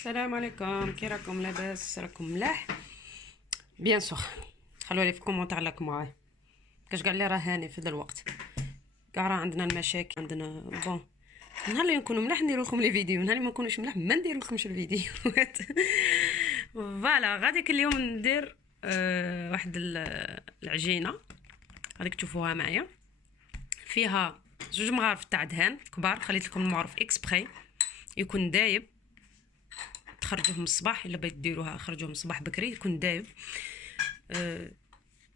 السلام عليكم، كي راكم؟ لاباس؟ راكم ملاح؟ بيان سور. خلوا لي في كومونتير راكم معايا كاش قال لي راه هاني في ذا الوقت. كاع راه عندنا المشاكل، عندنا بون. نهار اللي نكونوا ملاح ندير لكم لي فيديو، نهار اللي ما نكونوش ملاح ما ندير لكمش الفيديوهات. فوالا غاديك اليوم ندير واحد العجينه غاديك تشوفوها معايا. فيها جوج مغارف تاع دهان كبار، خليت لكم المعروف اكسبري يكون دايب، تخرجوه من الصباح الا بغيت ديروها خرجوه من الصباح بكري يكون دايب.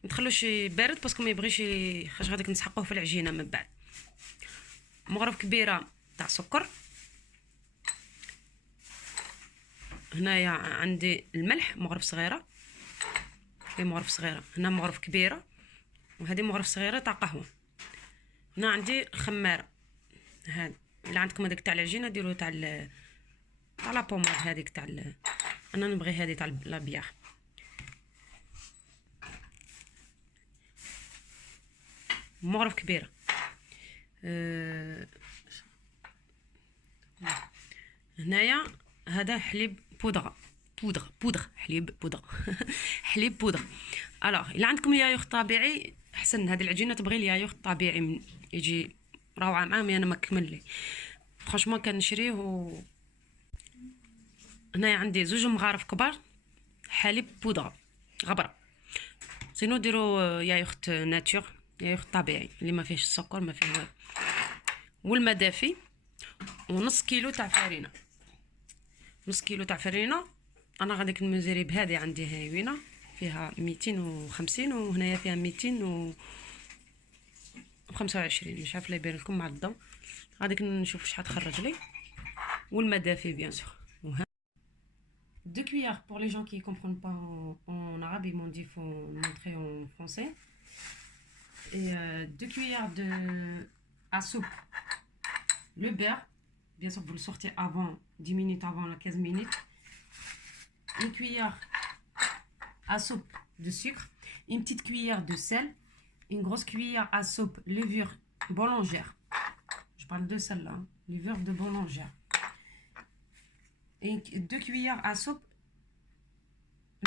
ما تخلوش بارد باسكو ما يبغيش خاش غاديك نسحقوه في العجينه من بعد. مغرف كبيره تاع سكر. هنايا عندي الملح مغرف صغيره، هي مغرف صغيره. هنا مغرف كبيره، وهذه مغرف صغيره تاع قهوه. هنا عندي الخماره، هاد اللي عندكم هذيك تاع العجينه ديروه تاع لا بوماد هذيك تاع انا نبغي هذه تاع لا بياغ. مغرف كبيره. هنايا هذا حليب بودغ حليب بودغ. حليب بودغ. الوغ الا عندكم اليايوغ طبيعي احسن. هذه العجينه تبغي اليايوغ طبيعي يجي روعه معاه، مي انا ما كمل لي فرانشمون كنشريه. هنايا عندي زوج مغارف كبار حليب بودغ غبره. سينو ديروا يايوغ ناتور، يايوغ طبيعي اللي ما فيهش السكر ما فيه والو. والماء دافي، ونص كيلو تاع فرينه. نص كيلو تاع فرينه. انا غاديك نمزري بهذه عندي هاوينه فيها 250 وهنايا فيها 225. مش عارفه لا يبان لكم مع الضوء. غاديك نشوف شحال تخرج لي. والماء دافي بيان سور. Deux cuillères pour les gens qui ne comprennent pas en arabe, ils m'ont dit qu'il faut montrer en français. Et 2 cuillères à soupe le beurre. Bien sûr, vous le sortez avant, 10 minutes avant, 15 minutes. Une cuillère à soupe de sucre. Une petite cuillère de sel. Une grosse cuillère à soupe levure boulangère. Je parle de celle-là, hein. Levure de boulangère. Et 2 cuillères à soupe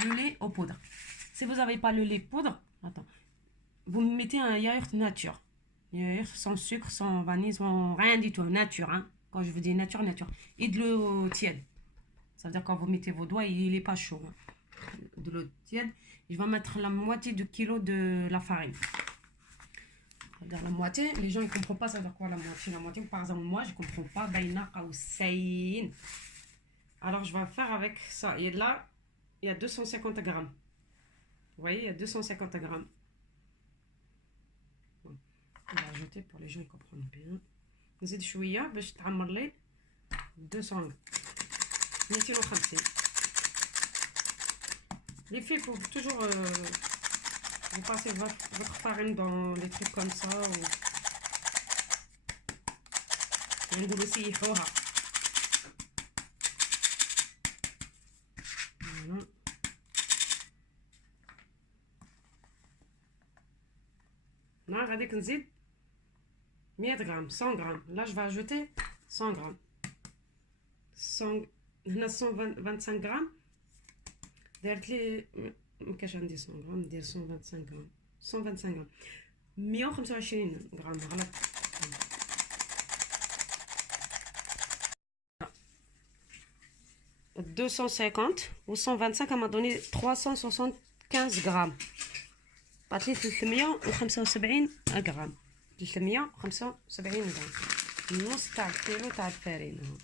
le lait au poudre. Si vous n'avez pas le lait poudre, attends, vous mettez un yaourt nature. Yaourt sans sucre, sans vanille, sans rien du tout. Nature, hein. Quand je vous dis nature, nature. Et de l'eau tiède. Ça veut dire quand vous mettez vos doigts, il n'est pas chaud, hein. De l'eau tiède. Je vais mettre la moitié de kilo de la farine. C'est-à-dire la moitié. Les gens ils ne comprennent pas ça veut dire quoi la moitié. La moitié, par exemple, moi je ne comprends pas. Baina Qaousayn. Alors je vais faire avec ça. Et là, il y a 250 grammes. Vous voyez, il y a 250 grammes. Bon. On va ajouter pour les gens qui comprennent bien. نزيد شويه باش تعمر لي 200 250. Les filles, faut toujours vous passez votre farine dans des trucs comme ça. ونقولوا سيحوها. Là, غاديك نزيد 100 grammes, 100 grammes. Là, je vais ajouter 100 grammes. 100, هنا 125 grammes. درت لي مكاش عندي 100 غرام، ندير 125 غرام. 125 غرام 125 غرام غلط. « 250 و 125 m'a donné 375 grammes. عطيت 375 غرام. 375 غرام. نص تاع الكيلو تاع الفرينة.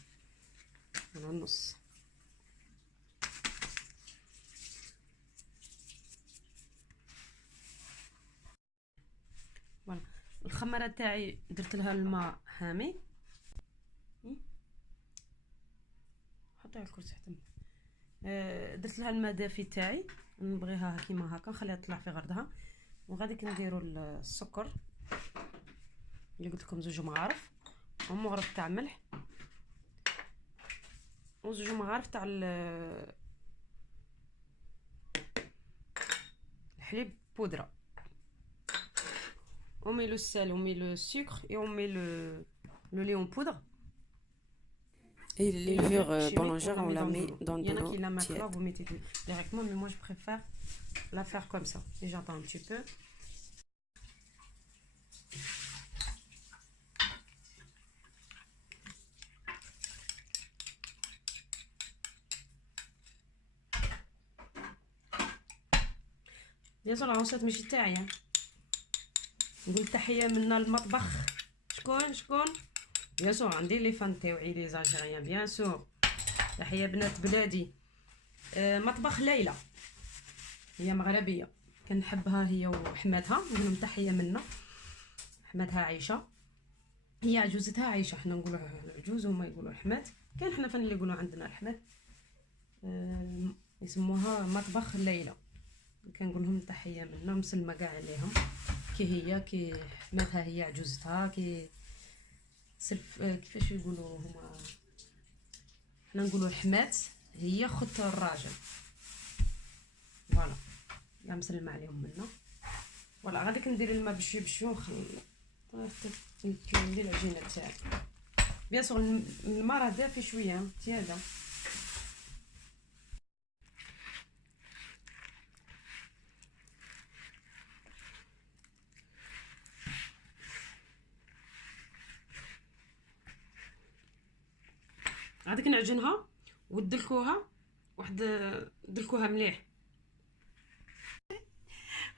هنا نص. فوالا. الخماره تاعي درت لها الماء حامي. حطيها على الكرسي حتى. درت لها الماء دافي تاعي، نبغيها كيما هكا نخليها تطلع في غردها. وغاديك نديروا السكر اللي قلت لكم زوج مغارف، ومغرف تاع ملح، وزوج مغارف تاع الحليب بودره. On met le sel, on met le sucre et on met le lait en poudre. Et Et les le levures beurre chimique, on boulangères, la on met la dans de met l'eau. dans Il y de en a qui l'eau la mettent là, tiède. vous mettez directement, mais moi je préfère la faire comme ça. Et j'attends un petit peu. Bien sûr, la recette ماشي تاعي. نقول تحية منا المطبخ. شكون؟ بيان سور عندي لي فان تاوعي لي زالجيريان بيان سور. تحية بنات بلادي. مطبخ ليلى، هي مغربية كنحبها هي وحماتها، نقول لهم تحية منا. حماتها عايشة، هي عجوزتها عايشة، حنا نقولوا العجوز وهما يقولوا الحمات. كاين حنا فين اللي يقولوا عندنا الحمات. يسموها مطبخ ليلى. كنقول لهم تحية منا، مسلمة كاع عليهم. كي هي كي حماتها هي عجوزتها كي سلف كيفاش يقولوا هما، حنا نقولوا الحمات هي خت الراجل. فوالا يا مسلمة عليهم منا. فوالا غادي كندير الماء بشوي ونخلط حتى ندير العجينه تاعي. بيان سور الماء راه دافي شويه زياده. غادي كنعجنها ودلكوها واحد، دلكوها مليح.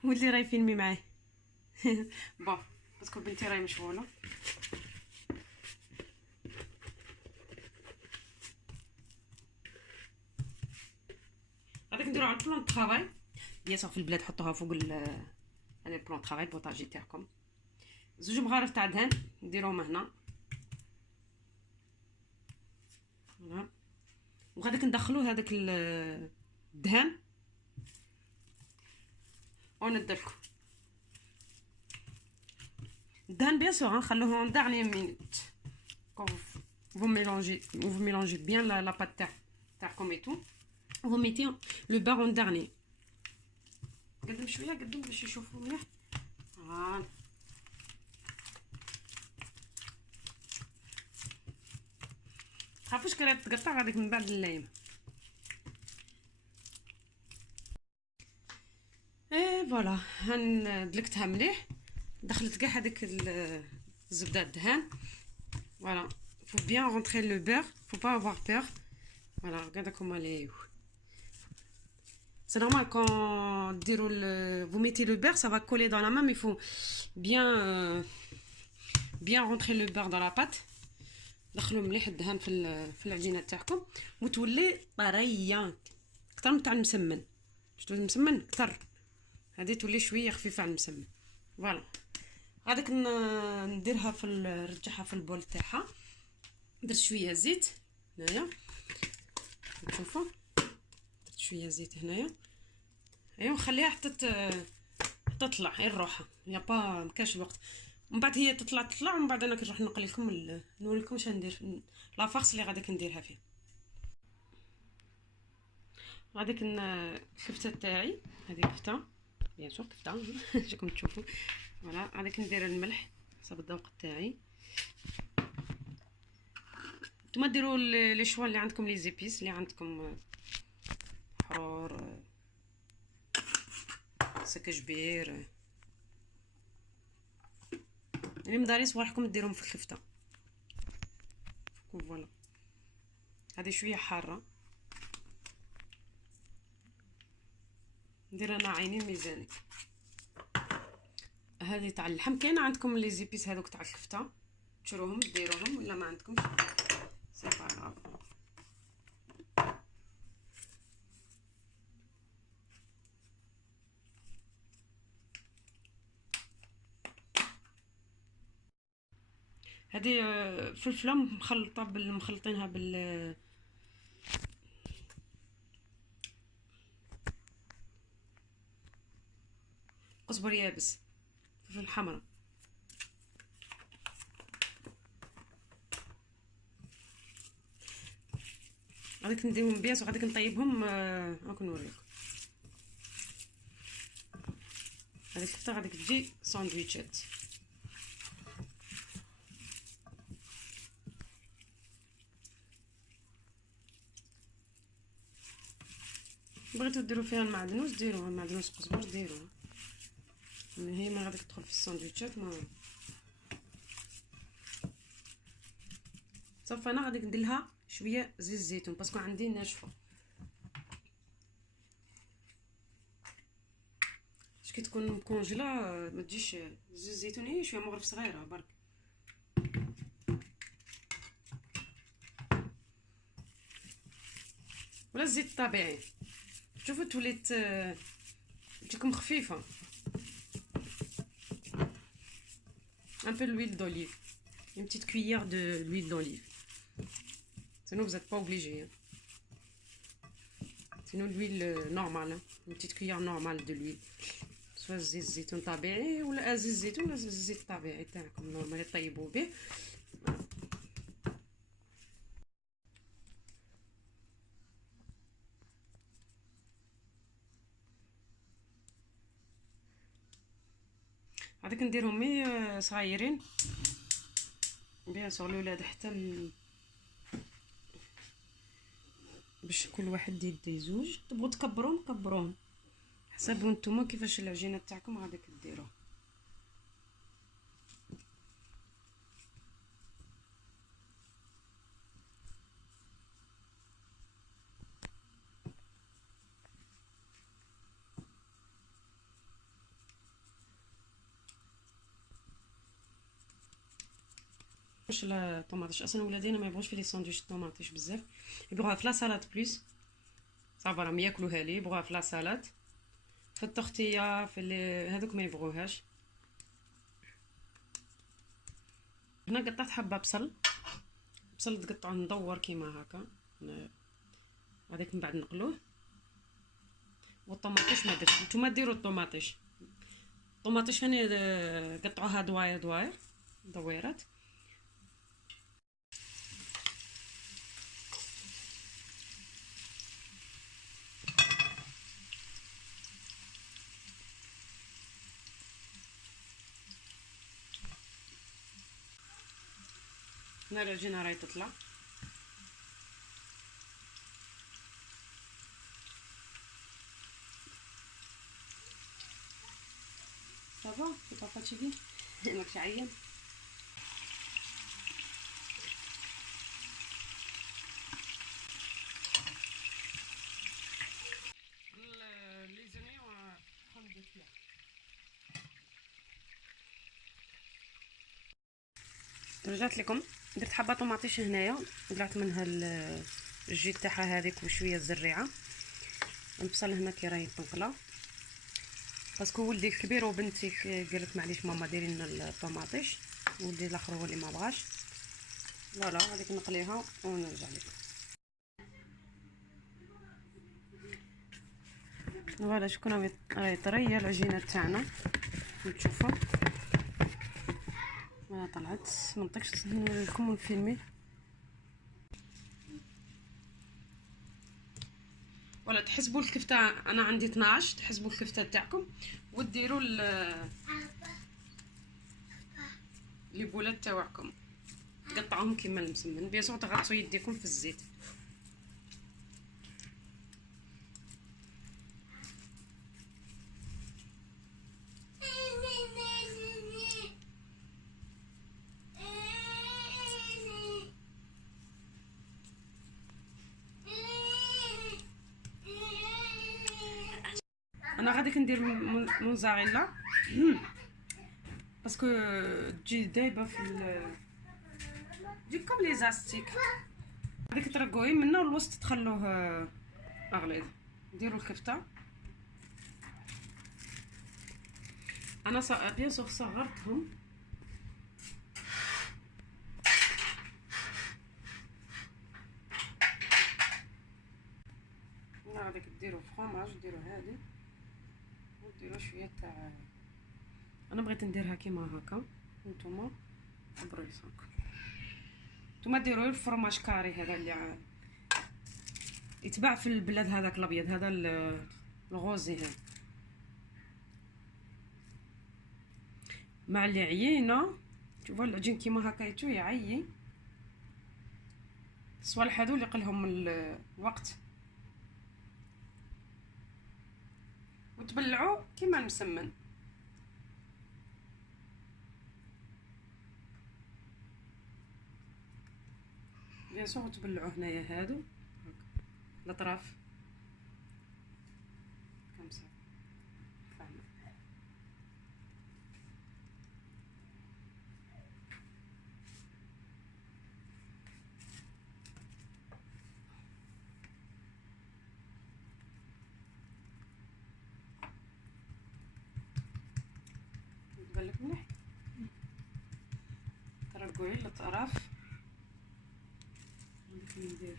واللي راهي فيلمي معاه. بون باسكو بنتي راهي مشغوله. غادي نديرو على البلون طرافاي. بيان سور في البلاد حطوها فوق هذا البلون طرافاي البوطاجي تاعكم. زوج مغارف تاع دهان نديروهم هنا. فوالا وغادي كندخلو هذاك الدهان وندلكو الدهان. بيان سور غنخلوه اون دارني مينوت. quand vous mélangez bien la pâte تاعكم et tout. vous mettez le beurre en dernier. قدم شويه قدم باش يشوفوا مليح. فوالا خافوش كرا تقطع هذيك من بعد اللايم. اي فوالا دلكتها مليح، دخلت كاع هذيك الزبده الدهان. فوالا faut bien rentrer le beurre, faut pas avoir peur. Voilà, regardez comment elle est. C'est normal quand vous mettez le beurre, ça va coller dans la main, mais il faut bien bien rentrer le beurre dans la pâte. دخلوا مليح الدهان في العجينه تاعكم وتولي طريه اكثر من تاع المسمن. شفتوا المسمن اكثر، هذه تولي شويه خفيفه على المسمن. فوالا غاديك نديرها نرجعها في البول تاعها. درت شويه زيت هنايا، تشوفوا درت شويه زيت هنايا. ايوا نخليها حتى تطلع غير روحها، يا با مكاش الوقت. ومن بعد هي تطلع ومن بعد انا كنروح نقلي لكم نوري لكم واش ندير لا فارس اللي غادي كنديرها فيه. غاديك الكفته تاعي، هذه كفته بيان سور كفته راكم تشوفوا. فوالا غاديك ندير الملح حسب الذوق تاعي. نتوما ديروا لي شوا اللي عندكم، لي زيبيس اللي عندكم، حرور سكجبير اللي مداري صوالحكم ديروهم في الكفته. فوالا هذه شويه حاره، ندير انا عيني ميزاني. هذه تاع اللحم. كاين عندكم لي زيبيس هذوك تاع الكفته تشروهم ديروهم، ولا ما عندكمش سي با غراف. هذه فلفله مخلطه مخلطينها قزبر يابس، فلفل حمراء. غاديك نديرهم بيان وغاديك نطيبهم. راكم نوريكم هذيك الكفته غاديك تجي ساندويتشات. بغيتو ديروا فيها المعدنوس ديروها، المعدنوس قزبر ديروها، هي ما غادي تدخل في الساندويتشات ما صافي. انا غادي ندير لها شويه زيت الزيتون باسكو عندي ناشفه، باش كي تكون مكونجله ما تجيش زيت الزيتون، هي شويه مغرف صغيره برك. ولا الزيت الطبيعي شوفوا توليت تجيكم خفيفه. un peu l'huile d'olive, une petite cuillère de l'huile d'olive, sinon vous n'êtes pas obligé, hein. Sinon l'huile normale, hein. Une petite cuillère normale de l'huile, soit زيت الزيتون طبيعي ولا زيت الزيتون ولا الزيت الطبيعي تاعكم نورمال طيبوا به. هذاك نديرهم مي صغيرين بيان سور الولاد حتى باش كل واحد يدي زوج. تبغوا تكبروهم كبروهم حسبوا نتوما كيفاش العجينه تاعكم غادي ديروها. واش لا طوماطيش اصلا ولادينا ما يبغوش في لي ساندويتش طوماطيش بزاف، يبغوها في لا سالاد بليس صافي راهم ياكلوها لي، يبغوها في لا سالاد في التورتيه في هذوك ما يبغوهاش. هنا قطعت حبه بصل تقطعوه مدور كيما هكا، هذاك من بعد نقلوه. والطوماطيش ما درتش، نتوما ديروا الطوماطيش هنا قطعوها دواير دويرات. هنا العجينه راهي تطلع، صافا تبقى فاتشي ماكش عيان. رجعت لكم درت حبه طوماطيش هنايا، طلعت منها الجي تاعها هذيك وشويه الزريعه. البصل هنا كي راهي تنقلا باسكو ولدي الكبير وبنتي قالت معليش ماما ديري لنا الطوماطيش، ولدي الاخر هو اللي ما بغاش. فوالا غادي نقليها ونرجع لكم. فوالا شكون راهي طريه العجينه تاعنا نشوفوا. ما طلعت منطقش نوريكم ونفيلمي. ولا تحسبوا الكفته، انا عندي 12، تحسبوا الكفته تاعكم وديروا لي بولات تاعكم تقطعوهم كيما المسمن. بيان سور تغطسوا يديكم في الزيت. انا غادي ندير موزاريلا باسكو تجي دايبه في تجي كوم لي زاستيك. هذيك ترقوي منه والوسط تخلوه اغليظ. ديروا الكفته. انا بيان سور صغرتهم. هذيك ديروا فرomاج، ديروا هذه وديروا شويه تاع. انا بغيت نديرها كيما هكا، نتوما صبروا لي صاك. نتوما ديروا الفرماج كاري هذا اللي يتباع في البلاد هذاك الابيض هذا الغوزي هذا. مع اللي عيينا شوفوا العجين كيما هكا يتو يعيي. الصوالح هذو اللي قلهم الوقت وتبلعوا كيما المسمن. بيان سور تبلعوا هنايا هادو الاطراف كمسا فاهمه. تبان لك مليح ترقعي الاطراف. ندير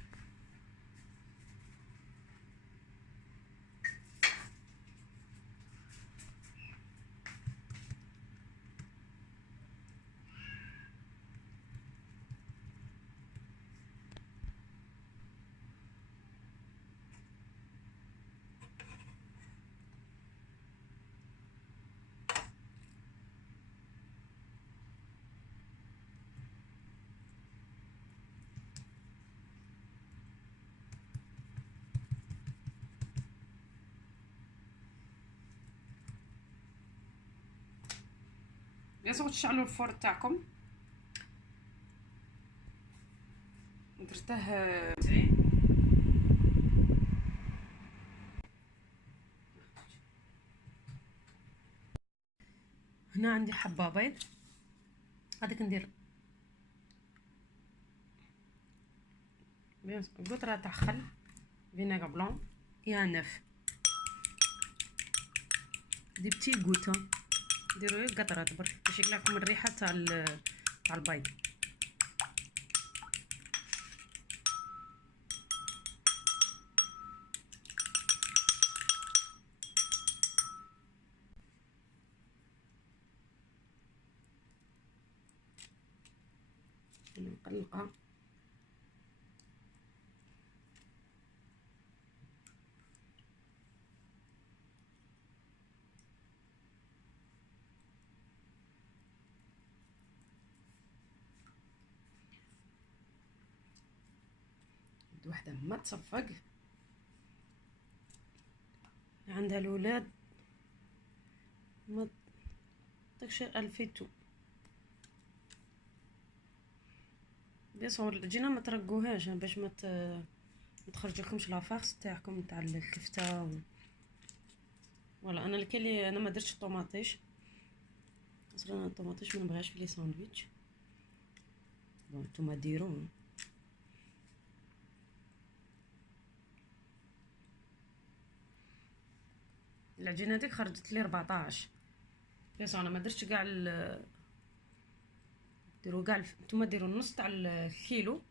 لازم تشعلوا الفور تاعكم. درته هنا عندي حبه بيض. غادي ندير قطره تاع خل فينيغ بلون يا نف دي بتي غوتو. ديروا غير قطرات برك باش يطلع لكم الريحه تاع البيض. نقلقها وحده ما تصفق عندها الاولاد ما داكشي الفيتو. بيصور العجينه ما ترقوهاش باش ما تخرج لكمش لافارس تاعكم تاع الكفته ولا. انا الكلي انا ما درتش الطوماطيش اصلا. انا الطوماطيش ما نبغيهاش في لي ساندويتش. بون نتوما ديروا. العجينه هذيك خرجت لي 14. بس انا ما درتش كاع ديروا كاع نتوما ديروا النص تاع الكيلو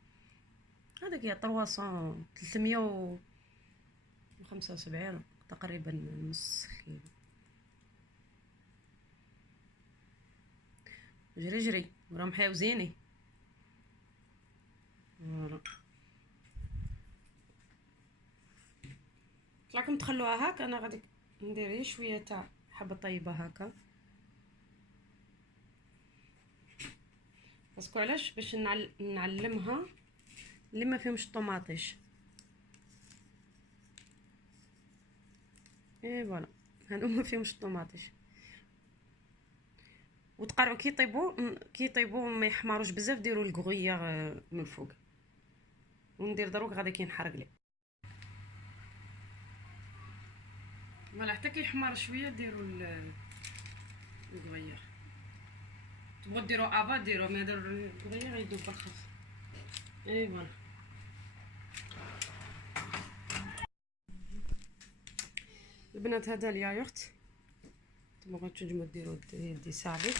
هذاك هي 375 تقريبا نص كيلو. جري جري وراهم حاوزيني. فوالا طلعكم تخلوها هكا. انا غادي ندير غير شويه تاع حبه طيبه هكا باسكو علاش باش نعلمها اللي ما فيهمش الطوماطيش. اي فوالا هادو ما فيهمش الطوماطيش. وتقرعوا كي يطيبوا ما يحمروش بزاف ديروا الكغويا من الفوق. وندير دروك غادي كي نحرق لي فوالا حتى كي يحمر شويه ديروا الكغويا. تبغوا ديروا افا ديروا ما ديروا الكغويا غيدوب بالخف. اي فوالا البنات هذا الياغورت تبغوا تنجموا ديروا دي صعبي.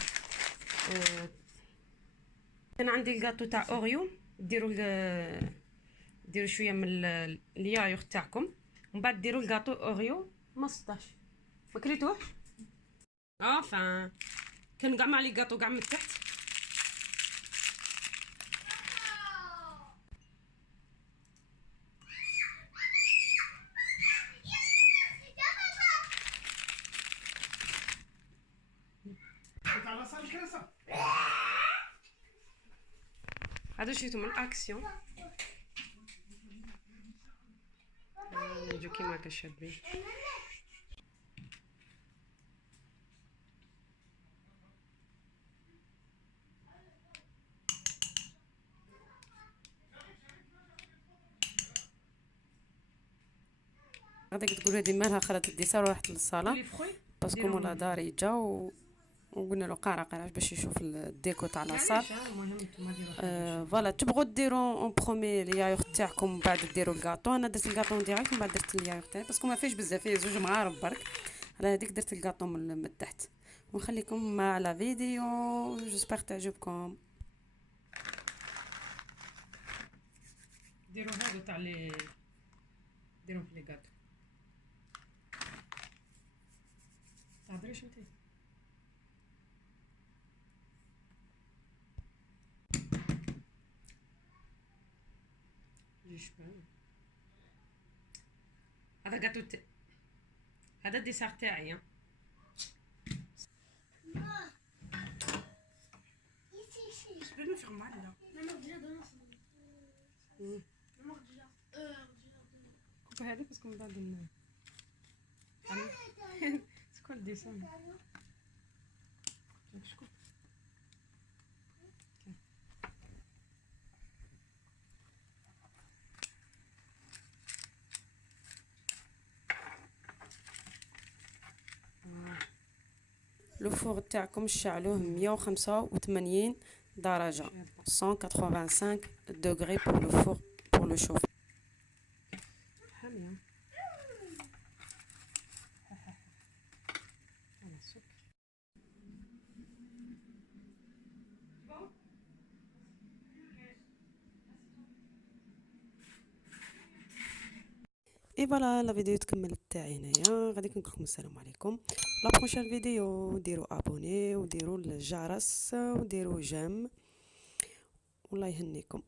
انا عندي الكاطو تاع اوريو ديروا شويه من الياغورت تاعكم ومن بعد ديروا الكاطو اوريو ما 16 ما كريتوش فان كان كاع مع لي كاطو كاع من تحت. هذا شريتو من اكسيون يجو كيما هكا شابين. غاديك تقولوا هذه مالها خلات الديسار وراحت للصاله باسكو مولا داري جا وقلنا له قرا باش يشوف الديكو تاع لاصال. فوالا تبغوا ديروا اون برومي الياغورت تاعكم بعد ديروا الكاطو. انا درت الكاطو ديريكت من بعد درت الياغورت تاعي باسكو ما فيهش بزاف، فيه زوج معارف برك، على هذيك درت الكاطو من التحت. ونخليكم مع لا فيديو، جيسبر تعجبكم. ديروا هادو تاع لي ديروا في لي كاطو. تهضريش انت؟ هذا كاتو هذا الديسار تاعي. كوب هذا باسكو من بعد سكول الديسار شكون لو فور تاعكم شعلوه 185 درجه 185 دوغري pour le four pour le chauffe. حاميه اي فوالا لا فيديو تكملت تاعي هنايا. غادي نقول لكم السلام عليكم. لا بروشين فيديو ديروا ابوني وديروا الجرس وديروا جيم والله يهنيكم.